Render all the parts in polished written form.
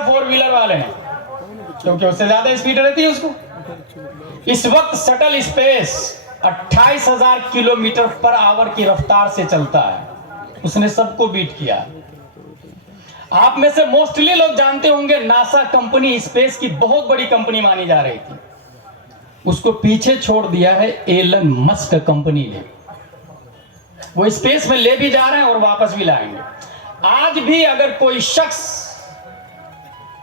है 4 व्हीलर वाले हैं, क्योंकि उससे ज्यादा स्पीड रहती है उसको। इस वक्त shuttle space 28,000 kilometre per hour की रफ्तार से चलता है, उसने सबको बीट किया। आप में से मोस्टली लोग जानते होंगे नासा कंपनी स्पेस की बहुत बड़ी कंपनी मानी जा रही थी, उसको पीछे छोड़ दिया है एलन मस्क कंपनी ने। वो स्पेस में ले भी जा रहे हैं और वापस भी लाएंगे। आज भी अगर कोई शख्स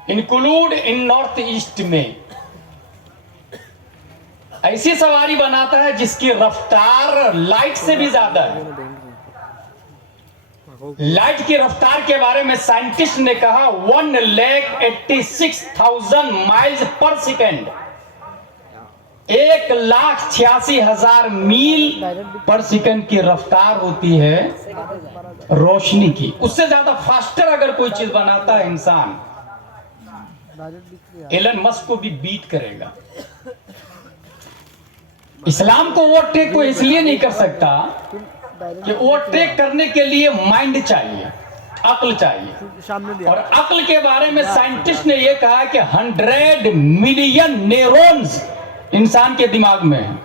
इंक्लूड इन नॉर्थ ईस्ट में ऐसी सवारी बनाता है जिसकी रफ्तार लाइट से भी ज्यादा है, लाइट की रफ्तार के बारे में साइंटिस्ट ने कहा 1,86,000 माइल्स पर सेकेंड, 1,86,000 मील पर सेकेंड की रफ्तार होती है रोशनी की। उससे ज्यादा फास्टर अगर कोई चीज बनाता है इंसान, एलन मस्क को भी बीट करेगा। इस्लाम को ओवरटेक को इसलिए नहीं कर सकता कि ओवरटेक करने के लिए माइंड चाहिए, अक्ल चाहिए। और अक्ल के बारे में साइंटिस्ट ने यह कहा कि 100 मिलियन न्यूरॉन्स इंसान के दिमाग में है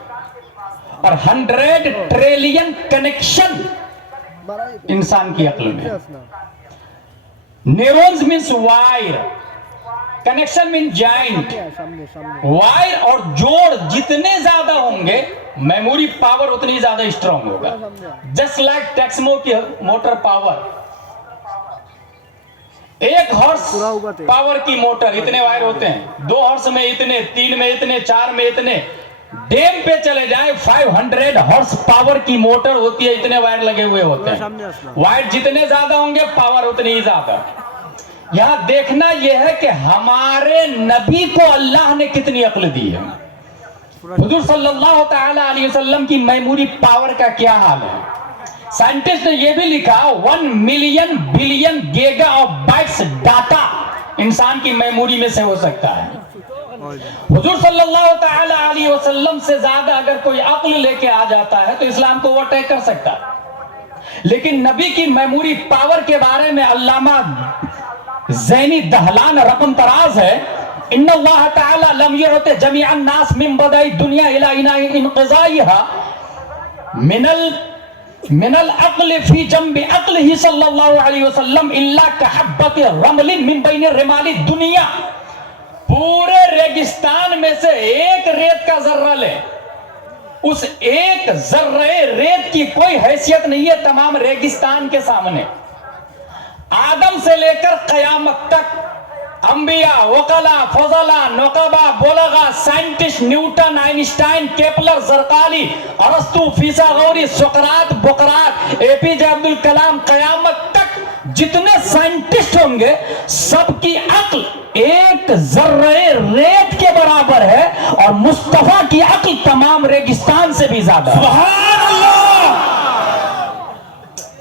और 100 ट्रिलियन कनेक्शन इंसान की अक्ल में। Neurons means wire, connection mean joint. Wire और जोड़ जितने ज्यादा होंगे मेमोरी पावर उतनी ज्यादा स्ट्रांग होगा। जस्ट लाइक टेक्समो की मोटर पावर, 1 हॉर्स पावर की मोटर इतने वायर होते हैं, 2 हॉर्स में इतने, 3 में इतने, 4 में इतने। डैम पे चले जाए 500 हॉर्स पावर की मोटर होती है, इतने वायर लगे हुए होते हैं। वायर जितने ज्यादा होंगे पावर उतनी ही ज्यादा। यहां देखना यह है कि हमारे नबी को अल्लाह ने कितनी अक्ल दी है। हुजूर सल्लल्लाहु तआला अलैहि वसल्लम की मेमोरी पावर का क्या हाल है। साइंटिस्ट ने यह भी लिखा 1 million billion giga of bytes data इंसान की मेमोरी में से हो सकता है। हुजूर सल्लल्लाहु तआला अलैहि वसल्लम से ज्यादा अगर कोई अक्ल लेके आ जाता है तो इस्लाम को ओवरटेक कर सकता है। लेकिन नबी की मेमोरी पावर के बारे में अल्लामा ज़ैनी दहलान रकम तराज है, इन्नल्लाह तआला लम युअति जमीअन नास मिन बदाई दुनिया इला इनक़िज़ाइहा मिनल अक्ल फी जंबि अक्लिही सल्लल्लाहु अलैहि वसल्लम इल्ला कहब्बति रमलिन मिन बैनि रिमाली दुनिया। पूरे रेगिस्तान में से एक रेत का जर्रा ले, उस एक जर्रे रेत की कोई हैसियत नहीं है तमाम रेगिस्तान के सामने। आदम से लेकर कयामत तक अंबिया, वकला, फजला, नौकबा, बोलगा, साइंटिस्ट न्यूटन, आइंस्टाइन, केपलर, जरकाली, अरस्तु, फिसागौरी, सुकरात, बुकरात, एपीजे अब्दुल कलाम, कयामत तक जितने साइंटिस्ट होंगे सबकी अक्ल एक जर्रे रेत के बराबर है और मुस्तफा की अक्ल तमाम रेगिस्तान से भी ज्यादा। सुभान अल्लाह।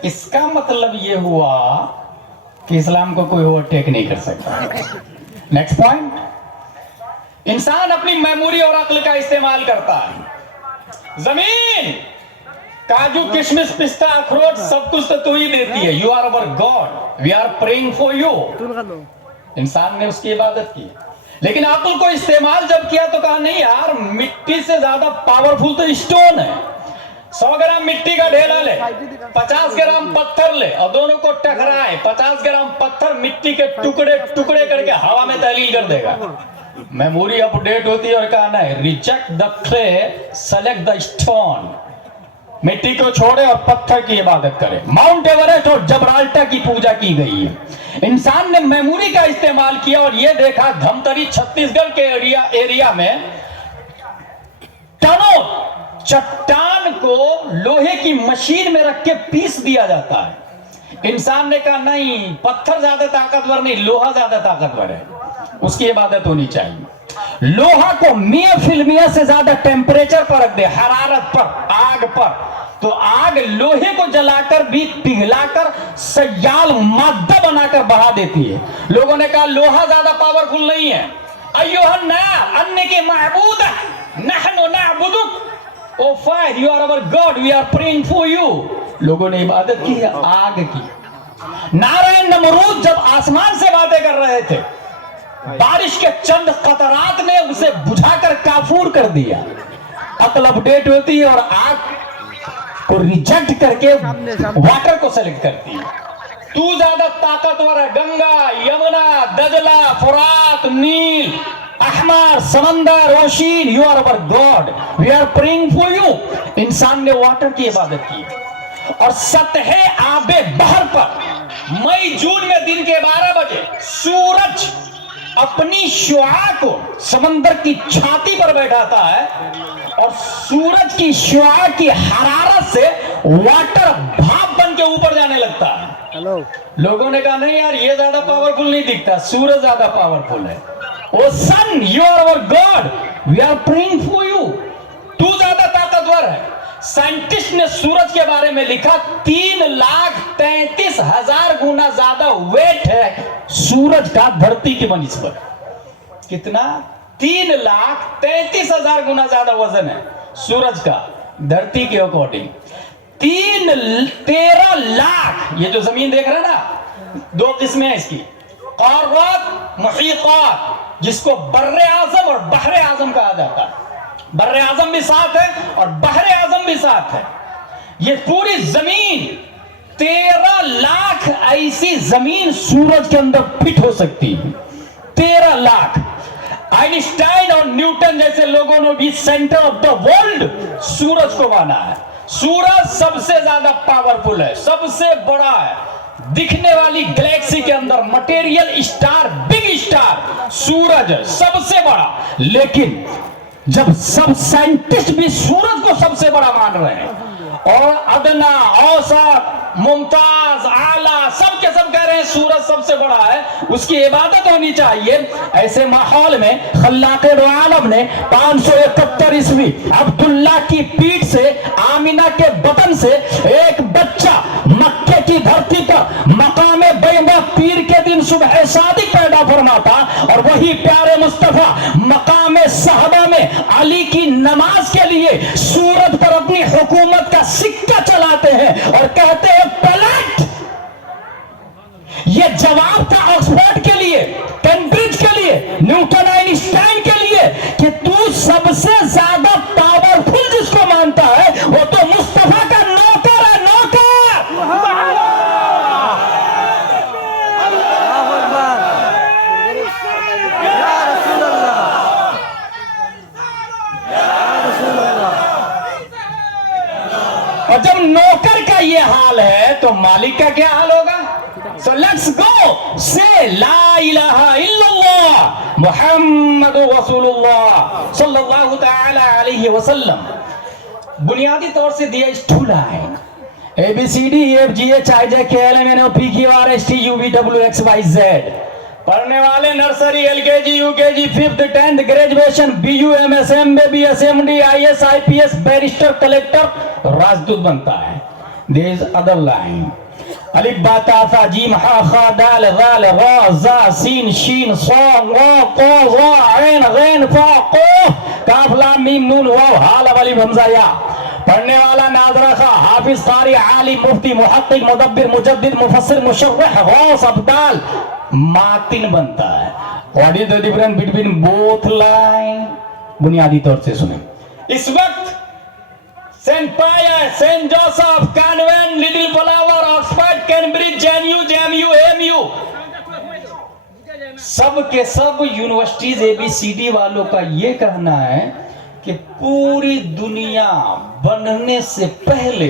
इसका मतलब यह हुआ कि इस्लाम को कोई ओवरटेक नहीं कर सकता। नेक्स्ट पॉइंट, इंसान अपनी मेमोरी और अक्ल का इस्तेमाल करता है। जमीन, काजू, किशमिश, पिस्ता, अखरोट सब कुछ तो तू ही देती है। You are our God, we are praying for you. इंसान ने उसकी इबादत की, लेकिन अक्ल को इस्तेमाल जब किया तो कहा नहीं यार, मिट्टी से ज्यादा पावरफुल तो स्टोन है। 100 ग्राम मिट्टी का ढेला ले, 50 ग्राम पत्थर ले और दोनों को टकराए, 50 ग्राम पत्थर मिट्टी के टुकड़े टुकड़े करके हवा में तहलील कर देगा। मेमोरी अपडेट होती है और कहना है reject the clay, select the stone. मिट्टी को छोड़े और पत्थर की इबादत करे। माउंट एवरेस्ट और जबराल्टर की पूजा की गई है। इंसान ने मेमोरी का इस्तेमाल किया और यह देखा धमतरी छत्तीसगढ़ के एरिया में टनों चट्टान को लोहे की मशीन में रख के पीस दिया जाता है। इंसान ने कहा नहीं, पत्थर ज्यादा ताकतवर नहीं, लोहा ज्यादा ताकतवर है, उसकी इबादत होनी चाहिए। लोहा को मियां फिल्मिया से ज्यादा टेम्परेचर पर रख दे, हरारत पर, आग पर, तो आग लोहे को जलाकर भी पिघलाकर सयाल मादा बनाकर बढ़ा देती है। लोगों ने कहा लोहा ज्यादा पावरफुल नहीं है। अय्युहन्नास, अन्य के महबूद नहनु नअबुदुक, O fire, you are our God, we are praying for you. लोगों ने इबादत की है आग की। नारायण नमरूद जब आसमान से बातें कर रहे थे बारिश के चंद कतरात ने उसे बुझाकर काफूर कर दिया। अकल अपडेट होती है और आग को रिजेक्ट करके वाटर को सेलेक्ट करती है। तू ज्यादा ताकतवर है, गंगा, यमुना, दजला, फुरात, नील, अहमर, समंदर, ocean, you are our God, we are praying for you. इंसान ने वाटर की इबादत की और सतहे आबे बहर पर मई जून में दिन के 12 बजे सूरज अपनी शुआ को समंदर की छाती पर बैठाता है और सूरज की शुआ की हरारत से वाटर भाप बन के ऊपर जाने लगता है। हेलो, लोगों ने कहा नहीं यार ये ज्यादा पावरफुल नहीं दिखता, सूरज ज्यादा पावरफुल है। O sun, you are our God, we are praying for you. तू ज्यादा ताकतवर है। साइंटिस्ट ने सूरज के बारे में लिखा 3,33,000 गुना ज्यादा वेट है सूरज का धरती की बनिस्बत। कितना? 3,33,000 गुना ज्यादा वजन है सूरज का धरती के अकॉर्डिंग। 13 लाख, ये जो जमीन देख रहे हैं ना, 2 किस्में हैं इसकी, क़ारात, मुहीक़ात, जिसको बर्रे आज़म और बहरे आज़म कहा जाता है। बर्रे आज़म भी साथ है और बहरे आज़म भी साथ है। ये पूरी जमीन 13 लाख ऐसी जमीन सूरज के अंदर फिट हो सकती है। 13 लाख। आइंस्टाइन और न्यूटन जैसे लोगों ने भी सेंटर ऑफ द वर्ल्ड सूरज को माना है। सूरज सबसे ज्यादा पावरफुल है, सबसे बड़ा है। दिखने वाली गैलेक्सी के अंदर मटेरियल स्टार, बिग स्टार सूरज है, सबसे बड़ा। लेकिन जब सब साइंटिस्ट भी सूरज को सबसे बड़ा मान रहे हैं और अदना, औसत, मुमताज, आला सब के सब कह रहे हैं सूरज सबसे बड़ा है, उसकी इबादत होनी चाहिए। ऐसे माहौल में खल्लाक़े दो आलम ने 571 ईस्वी अब्दुल्ला की पीठ से, आमिना के बतन से एक बच्चा मक्के की धरती पर मकामे बैदा पीर के दिन सुबह सादिक पैदा फरमाता और वही प्यारे मुस्तफा मकामे सहबा में अली की नमाज के लिए सूरज पर अपनी हुकूमत का सिक्का चलाते हैं और कहते हैं पलट। यह जवाब था ऑक्सफोर्ड के लिए, कैम्ब्रिज के लिए, न्यूटन, आइंस्टाइन के लिए कि तू सबसे ज्यादा पावरफुल जिसको मानता है वो तो मुस्तफा का नौकर है, नौकर। और जब नौकर का ये हाल है तो मालिक का क्या हाल होगा? So let's go say ला इलाहा इल्लल्लाह मुहम्मदुर रसूलुल्लाह सल्लल्लाहु तआला अलैहि वसल्लम। बुनियादी तौर से दिया इस 2 लाइन ABCDEFGHIJKLMNOPQRSTUVWXYZ। पढ़ने वाले nursery, LKG, UKG, 5th 10th graduation, BU MS MBB SMD IS IPS barrister collector राजदूत बनता है। देयर इज अदर लाइन अलिफ बा ता सा जीम हा खा दाल गाल रा जा सीन शीन सा वा क़ा ज़ा ऐन ग़ैन फा क़ाफ काफ लाम मीम नून वाव हा ला अलिफ हमजा या। पढ़ने वाला नाज़रा खा, हाफिज, क़ारी, आलिम, मुफ्ती, मुहक्किक, मुदब्बिर, मुजद्दिद, मुफस्सिर, मुशर्रिह, गौस, अब्दाल, मातिन बनता है। What is the difference between both line? बुनियादी तौर से सुने। इस वक्त सेंट पायर, Saint Joseph convent, Little Flower, Oxford, Cambridge, JMU, AMU, सब के सब यूनिवर्सिटीज एबीसीडी वालों का यह कहना है कि पूरी दुनिया बनने से पहले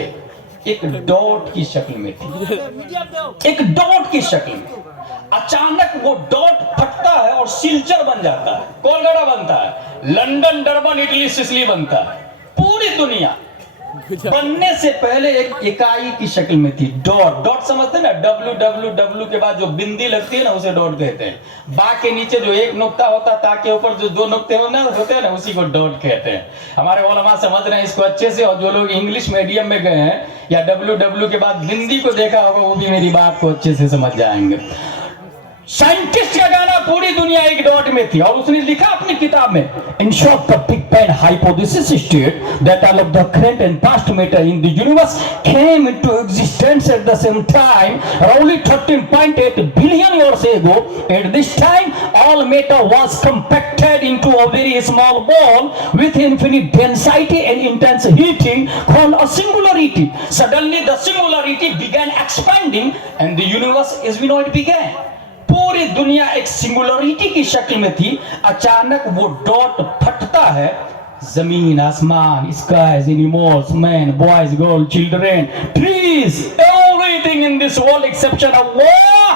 एक डॉट की शक्ल में थी, एक डॉट की शक्ल में। अचानक वो डॉट फटता है और सिलचर बन जाता है, कोलकाता बनता है, लंदन, डरबन, इटली, सिसिली बनता है। पूरी दुनिया बनने से पहले एक इकाई की शक्ल में थी, डॉट। डॉट समझते हैं ना? WWW के बाद जो बिंदी लगती है ना उसे डॉट कहते हैं। बा के नीचे जो एक नुक्ता होता है, ता के ऊपर जो 2 नुक्ते होते हैं ना उसी को डॉट कहते हैं। हमारे उलमा समझ रहे हैं इसको अच्छे से, और जो लोग इंग्लिश मीडियम में गए हैं या WW के बाद बिंदी को देखा होगा वो भी मेरी बात को अच्छे से समझ जाएंगे। साइंटिस्ट का कहना पूरी दुनिया दुनिया एक डॉट में थी। और उसने लिखा अपनी किताब में, in short the big bang hypothesis state that all of the current and past matter in the universe came into existence at the same time only 13.8 billion years ago. At this time all matter was compacted into a very small ball with infinite density and intense heating called a singularity. Suddenly the singularity began expanding and the universe as we know it began. पूरी दुनिया एक singularity की शक्ल में थी, अचानक वो dot फटता है, जमीन, आसमान, skies, animals, man, boys, girl, children, trees, everything in this world exception of Allah,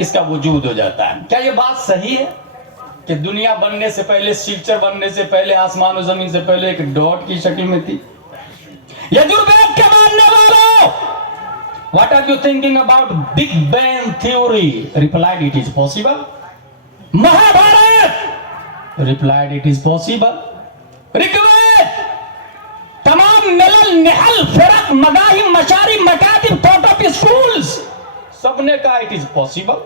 इसका वजूद हो जाता है। क्या ये बात सही है कि दुनिया बनने से पहले, सिल्चर बनने से पहले, आसमान और जमीन से पहले एक डॉट की शक्ल में थी? यजुर्वेद के मानने वालों, what are you thinking about Big Bang theory? Replied, it is possible. Mahabharat replied, it is possible. Rigveda, तमाम मिलल, निहल, फिरक, मगाहिम, मशारिब, मकातिब, थॉट ऑफ स्कूल्स, सबने कहा इट इज पॉसिबल।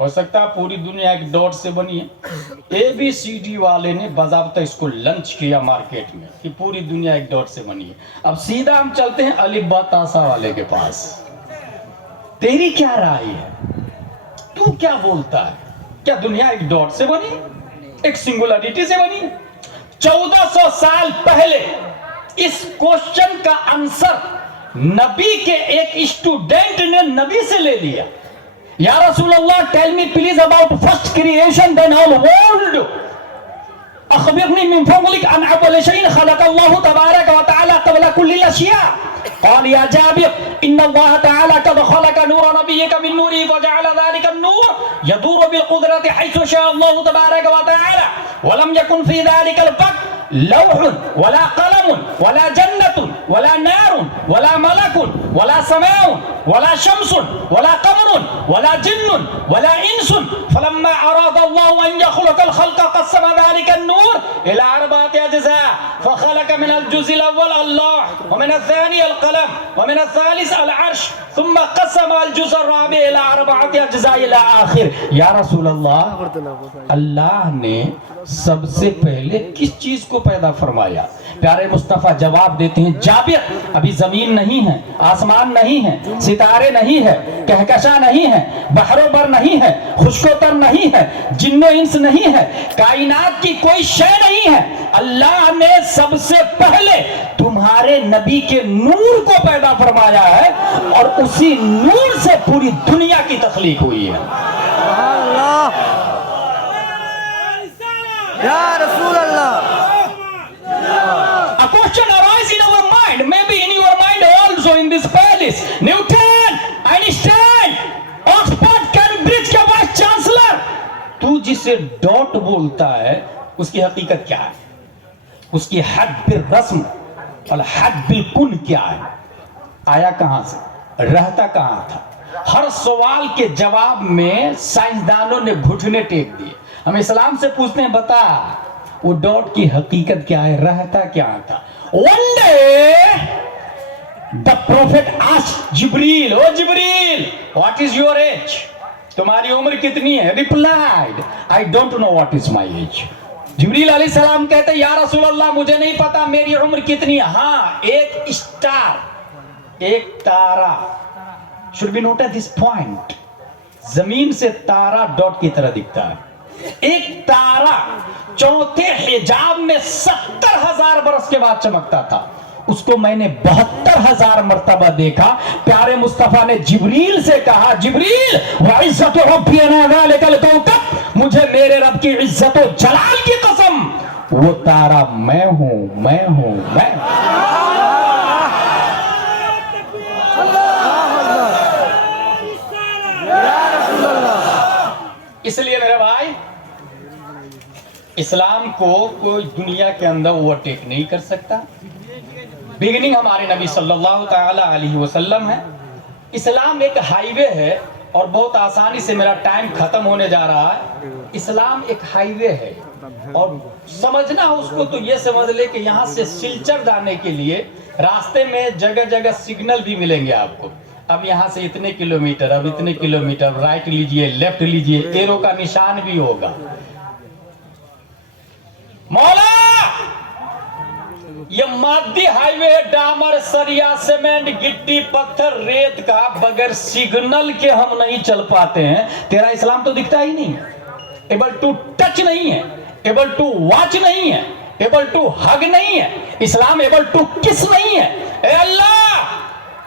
हो सकता है पूरी दुनिया एक डॉट से बनी है। ABCD वाले ने बाज़ाब्ता इसको लंच किया मार्केट में कि पूरी दुनिया एक डॉट से बनी है। अब सीधा हम चलते हैं अलिफ बा तासा वाले के पास। तेरी क्या राय है? तू क्या बोलता है? क्या दुनिया एक डॉट से बनी, एक सिंगुलरिटी से बनी? 1400 साल पहले इस क्वेश्चन का आंसर नबी के एक स्टूडेंट ने नबी से ले लिया। या रसूल अल्लाह, tell me please about first creation then all world, अखबिरनी मिन फज़लिक अन अव्वल शैइन खलक़ल्लाहु तबारक व तआला क़ब्ल कुल्लि अशिया। क़ाल या जाबिर इन्न अल्लाह तआला क़द खलक़ नूर नबिय्यिका मिन नूरिही फ़जअल ज़ालिका अन्नूर यदूरु बिल क़ुदरति हैसु शाअ अल्लाहु तबारक व तआला व लम यकुन फ़ी ज़ालिका अल-वक़्त लौहुन वला कलमुन वला जन्नतुन वला नारुन वला मलकुन वला समाउन वला शम्सुन वला कमरुन वला जिन्नुन वला इंसुन फलम्मा अरादा अल्लाहु अन यख़लक़ल ख़ल्क़ क़स्सम ज़ालिका अन्नूर इला अर्बअति अज्ज़ा फ़ख़लक़ मिन अल-जुज़ अल-अव्वल अल्लाह व मिन अल-थानी अल-क़लम व मिन अल-थालिस अल-अर्श थुम्मा क़स्सम अल-जुज़ अर-राबि इला अर्बअति अज्ज़ा इला आखिर। या रसूल अल्लाह, अल्लाह ने सबसे पहले किस चीज को पैदा फरमाया? प्यारे मुस्तफा जवाब देते हैं, जाबिर, अभी जमीन नहीं है, आसमान नहीं है, सितारे नहीं है, कहकशा नहीं है, बहरोबर नहीं है, खुशकोतर नहीं है, जिन्नो इंस नहीं है, कायनात की कोई शय नहीं है। अल्लाह ने सबसे पहले तुम्हारे नबी के नूर को पैदा फरमाया है और उसी नूर से पूरी दुनिया की तख्लीक हुई है। या रसूल अल्लाह। A question arises in our mind, maybe in your mind also, in this palace. Newton, Einstein, Oxford, Cambridge के वाइस चांसलर, तू जिसे डॉट बोलता है उसकी हकीकत क्या है? उसकी हद बिल रस्म और हद बिल कुन क्या है? आया कहां से, रहता कहां था? हर सवाल के जवाब में साइंसदानों ने घुटने टेक दिए। हम इस्लाम से पूछते हैं, बता वो डॉट की हकीकत क्या है, रहता क्या था? One day the prophet asked Jibril, O Jibril, what is your age? तुम्हारी उम्र कितनी है? Replied, I don't know what is my age. जिब्रील अलैहिस्सलाम कहते, या रसूल अल्लाह, मुझे नहीं पता मेरी उम्र कितनी है। हाँ, एक स्टार, एक तारा, should be noted this point, जमीन से तारा डॉट की तरह दिखता है। एक तारा चौथे हिजाब में 70,000 बरस के बाद चमकता था, उसको मैंने 72,000 मर्तबा देखा। प्यारे मुस्तफा ने जिब्रील से कहा, जिब्रील व इज्जत रब्बी अना ज़ालिकल कौकब, मुझे मेरे रब की इज्जत व जलाल की कसम, वो तारा मैं हूं, मैं हूं, मैं। इसलिए मेरे भाई, इस्लाम को कोई दुनिया के अंदर ओवरटेक नहीं कर सकता। बिगिनिंग हमारे नबी सल्लल्लाहु ताला अलैहि वसल्लम है। इस्लाम एक हाईवे है और बहुत आसानी से मेरा टाइम खत्म होने जा रहा है। इस्लाम एक हाईवे है और समझना हो उसको तो ये समझ ले कि यहाँ से सिलचर जाने के लिए रास्ते में जगह जगह सिग्नल भी मिलेंगे आपको। अब यहाँ से इतने किलोमीटर, अब इतने किलोमीटर, राइट लीजिए लेफ्ट लीजिए, एरो का निशान भी होगा। मौला ये मादी हाईवे है, डामर सरिया सीमेंट गिट्टी पत्थर रेत का, बगैर सिग्नल के हम नहीं चल पाते हैं। तेरा इस्लाम तो दिखता ही नहीं, एबल टू टच नहीं है, एबल टू वॉच नहीं है, एबल टू हग नहीं है, इस्लाम एबल टू किस नहीं है। ए अल्लाह,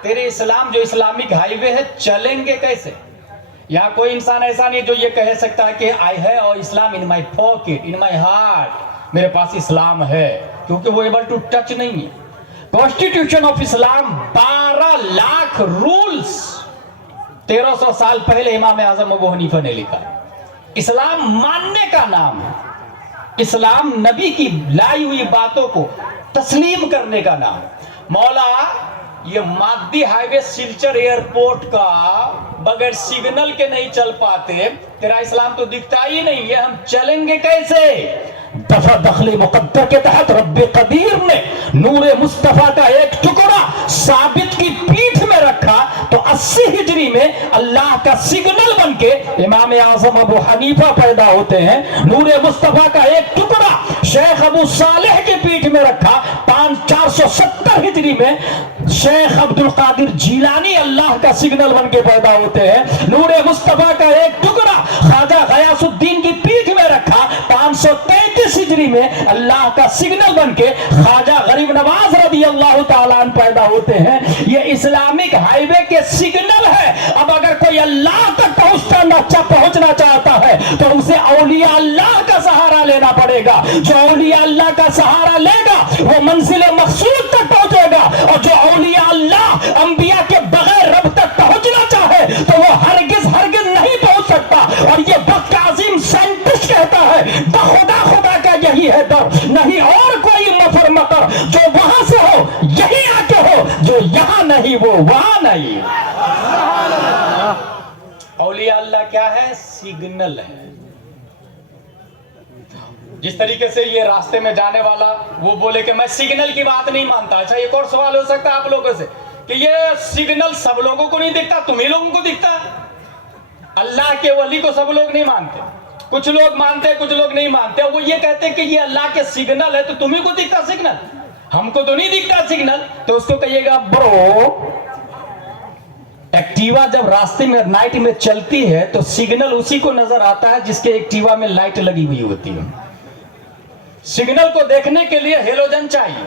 तेरे इस्लाम जो इस्लामिक हाईवे है चलेंगे कैसे? यहाँ कोई इंसान ऐसा नहीं जो ये कह सकता है कि आई है और इस्लाम इन my pocket in my heart, मेरे पास इस्लाम है, क्योंकि वो एबल टू टच नहीं है। Constitution of Islam 12 lakh rules 1300 साल पहले इमाम आजम अबू हनीफा ने लिखा। इस्लाम मानने का नाम है, इस्लाम नबी की लाई हुई बातों को तस्लीम करने का नाम। मौला ये मादी हाईवे सिलचर एयरपोर्ट का बगैर सिग्नल के नहीं चल पाते, तेरा इस्लाम तो दिखता ही नहीं है, हम चलेंगे कैसे? दफा दखले मुकद्दर के तहत रब्बे कदीर ने नूरे मुस्तफा का एक टुकड़ा साबित की पीठ में रखा, तो 80 हिजरी में अल्लाह का सिग्नल बनके इमाम आजम अबू हनीफा पैदा होते हैं। नूरे मुस्तफा का एक टुकड़ा शेख अबू सालेह के पीठ में रखा, 470 हिजरी में शेख अब्दुल कादिर जीलानी अल्लाह का सिग्नल बनके पैदा होते हैं। नूरे मुस्तफा का एक टुकड़ा ख्वाजा गयासुद्दीन की पीठ में रखा, 533 हिजरी में अल्लाह का सिग्नल बनके ख्वाजा गरीब नवाज रदी अल्लाह ताला अन्हु पैदा होते हैं। ये इस्लामिक हाईवे के सिग्नल है। अब अगर कोई अल्लाह तक पहुंचना चाहता है तो उसे औलिया अल्लाह का सहारा लेना पड़ेगा। जो औलिया अल्लाह का सहारा लेगा वो मंजिल मकसूद तक पहुंचेगा, और जो औलिया अल्लाह अंबिया के बगैर रब तक पहुंचना चाहे तो वो हरगिज हरगिज नहीं पहुंच सकता। और ये वक्त अजीम साइंटिस्ट कहता है बखुदा खुदा का यही है दर, नहीं और कोई मफर मकर, जो वहां से हो यही आके हो, जो यहां नहीं वो वहां नहीं। औलिया अल्लाह क्या है? सिग्नल है। जिस तरीके से ये रास्ते में जाने वाला वो बोले कि मैं सिग्नल की बात नहीं मानता। अच्छा, एक और सवाल हो सकता है आप लोगों से कि ये सिग्नल सब लोगों को नहीं दिखता, तुम्ही लोगों को दिखता है? अल्लाह के वली को सब लोग नहीं मानते, कुछ लोग मानते कुछ लोग नहीं मानते। वो ये कहते हैं कि ये अल्लाह के सिग्नल है, तो तुम्ही को दिखता सिग्नल, हमको तो नहीं दिखता सिग्नल। तो उसको कहिएगा ब्रो, एक्टिवा जब रास्ते में नाइट में चलती है तो सिग्नल उसी को नजर आता है जिसके एक्टिवा में लाइट लगी हुई होती है। सिग्नल को देखने के लिए हेलोजन चाहिए,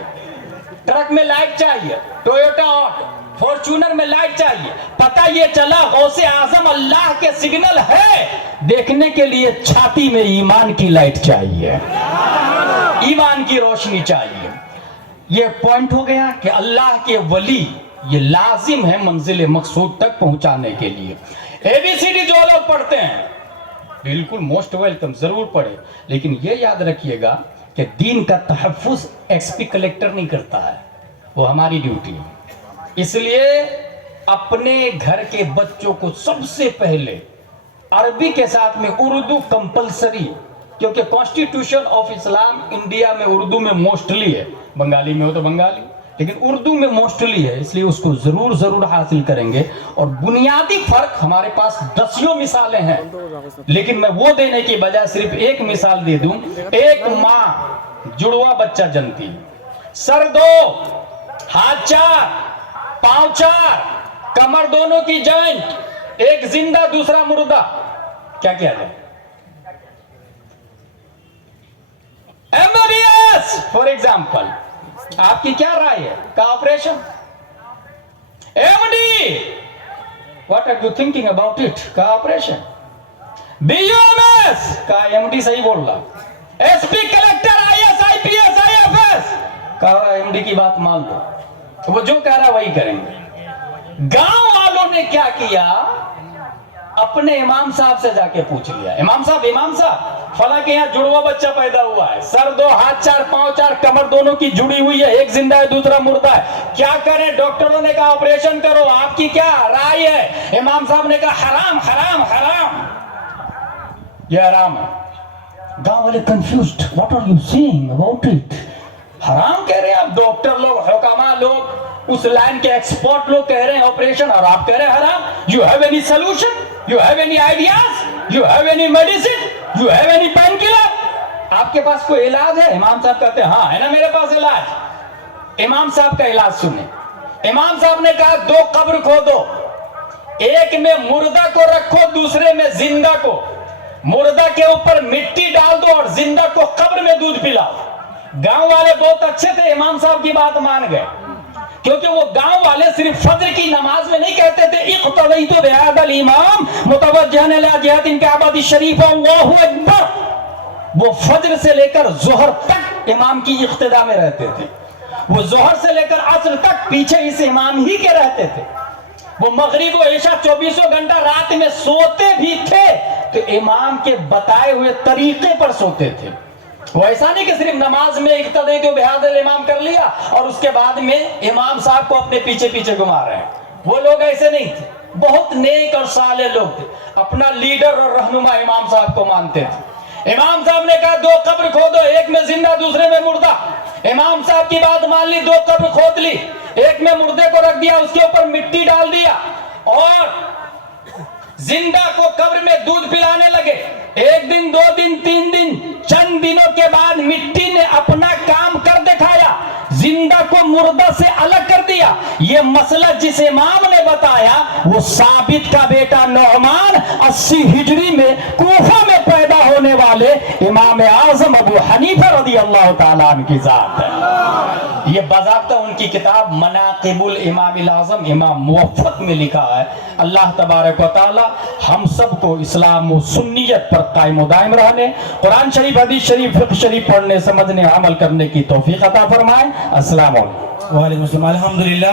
ट्रक में लाइट चाहिए, टोयोटा फॉर्च्यूनर में लाइट चाहिए। पता ये चला गौसे आजम अल्लाह के सिग्नल है, देखने के लिए छाती में ईमान की लाइट चाहिए, ईमान की रोशनी चाहिए। ये पॉइंट हो गया कि अल्लाह के वली ये लाजिम है मंजिल मकसूद तक पहुंचाने के लिए। एबीसीडी जो लोग पढ़ते हैं बिल्कुल मोस्ट वेलकम, जरूर पढ़े, लेकिन ये याद रखिएगा कि दीन का तहफ्फुज एसपी कलेक्टर नहीं करता है, वो हमारी ड्यूटी है। इसलिए अपने घर के बच्चों को सबसे पहले अरबी के साथ में उर्दू कंपलसरी, क्योंकि कॉन्स्टिट्यूशन ऑफ इस्लाम इंडिया में उर्दू में मोस्टली है, बंगाली में हो तो बंगाली, लेकिन उर्दू में मोस्टली है, इसलिए उसको जरूर जरूर हासिल करेंगे। और बुनियादी फर्क हमारे पास दसियों मिसालें हैं, लेकिन मैं वो देने की बजाय सिर्फ एक मिसाल दे दूं। एक माँ जुड़वा बच्चा जनती, सर 2, हाथ 4, पांव 4, कमर दोनों की जॉइंट, एक जिंदा दूसरा मुर्दा, क्या किया जाए? एमबीबीएस फॉर एग्जाम्पल, आपकी क्या राय है? का operation MD, what are you thinking about it? का ऑपरेशन बीयूएमएस का एमडी सही बोल रहा, SP collector IAS IPS IFS का एमडी की बात मान लो, तो वो जो कह रहा वही करेंगे। गांव वालों ने क्या किया, अपने इमाम साहब से जाके पूछ लिया, इमाम साहब फला के यहाँ जुड़वा बच्चा पैदा हुआ है, सर 2, हाथ 4, पांव 4, कमर दोनों की जुड़ी हुई है, एक जिंदा है दूसरा मुर्दा है, क्या करें? डॉक्टरों ने कहा ऑपरेशन करो, आपकी क्या राय है? इमाम साहब ने कहा हराम हराम हराम, ये हराम है। गांव वाले confused, what are you saying about it? हराम कह रहे हैं आप? डॉक्टर लोग, हुकामा लोग उस लाइन के एक्सपर्ट लोग कह रहे हैं ऑपरेशन, और आप कह रहे हैं हराम। You have any solution, you have any ideas, you have any medicine, you have any pain killer, आपके पास कोई इलाज है? इमाम साहब कहते हैं हाँ है ना मेरे पास इलाज। इमाम साहब का इलाज सुने। इमाम साहब ने कहा 2 कब्र खोदो, एक में मुर्दा को रखो, दूसरे में जिंदा को। मुर्दा के ऊपर मिट्टी डाल दो और जिंदा को कब्र में दूध पिलाओ। गांव वाले बहुत अच्छे थे, इमाम साहब की बात मान गए, क्योंकि वो गांव वाले सिर्फ फजर की नमाज में नहीं कहते थे इक़्तदईतु बिहादल इमाम मुतवज्जिहन इला जिहातिन काबा शरीफ अल्लाहु अकबर। वो फजर से लेकर जोहर तक इमाम की इक़्तिदा में रहते थे। वो जोहर से लेकर असर तक पीछे इस इमाम ही के रहते थे। वो मगरिब और इशा 24 घंटा रात में सोते भी थे तो इमाम के बताए हुए तरीके पर सोते थे। वो ऐसा नहीं कि सिर्फ नमाज में इक़्तिदा बिहादल इमाम कर लिया और उसके बाद में इमाम साहब को अपने पीछे पीछे घुमा रहे हैं। वो लोग ऐसे नहीं थे, बहुत नेक और साले लोग थे, अपना लीडर और रहनुमा इमाम साहब को मानते थे। इमाम साहब ने कहा 2 कब्र खोदो, एक में जिंदा दूसरे में मुर्दा। इमाम साहब की बात मान ली, 2 कब्र खोद ली, एक में मुर्दे को रख दिया, उसके ऊपर मिट्टी डाल दिया और जिंदा को कब्र में दूध पिलाने लगे। 1 दिन 2 दिन 3 दिन, चंद दिनों के बाद मिट्टी ने अपना काम कर दिखाया, जिंदा को मुर्दा से अलग कर दिया। ये मसला जिस इमाम ने बताया वो साबित का बेटा नौमान 80 हिजरी में कूफा में पैदा होने वाले इमाम आजम अबू हनीफा रज़ियल्लाहु ताला अन्हु की जात है। ये बाज़ाब्ता उनकी किताब मनाक़िबुल इमामिल आज़म इमाम मुवफ़्फ़क़ में लिखा है। अल्लाह तबारक व तआला हम सबको इस्लाम व सुन्नियत पर कायम व दायम रहने, कुरान शरीफ, हदीस शरीफ, फिक़्ह शरीफ पढ़ने, समझने, अमल करने की तौफीक अता फरमाए। अस्सलाम वालेकुम। वालेकुम अस्सलाम। अल्हम्दुलिल्लाह